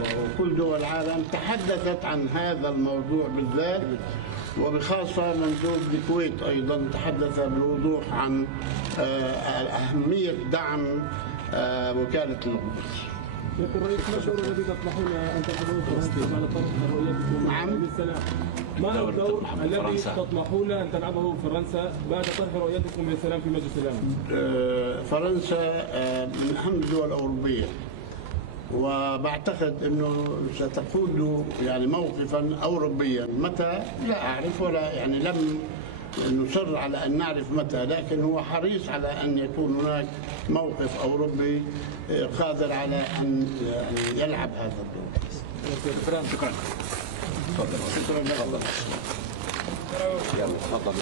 وكل دول العالم تحدثت عن هذا الموضوع بالذات، وبخاصة مندوب الكويت أيضا تحدث بوضوح عن أهمية دعم وكالة القدس. يقول الرئيس ما الدور الذي تطمحون ان تلعبوه فرنسا على طرح رؤيتكم للسلام؟ ما هو الدور الذي تطمحون ان تلعبه فرنسا بعد طرح رؤيتكم للسلام في مجلس الامن؟ فرنسا من اهم الدول الاوروبيه، وبعتقد انه ستقود يعني موقفا اوروبيا. متى لا اعرف، ولا يعني لم نصر على ان نعرف متى، لكن هو حريص على ان يكون هناك موقف اوروبي قادر على ان يعني يلعب هذا الدور. شكرا. شكرا. تفضل. يلا تفضل.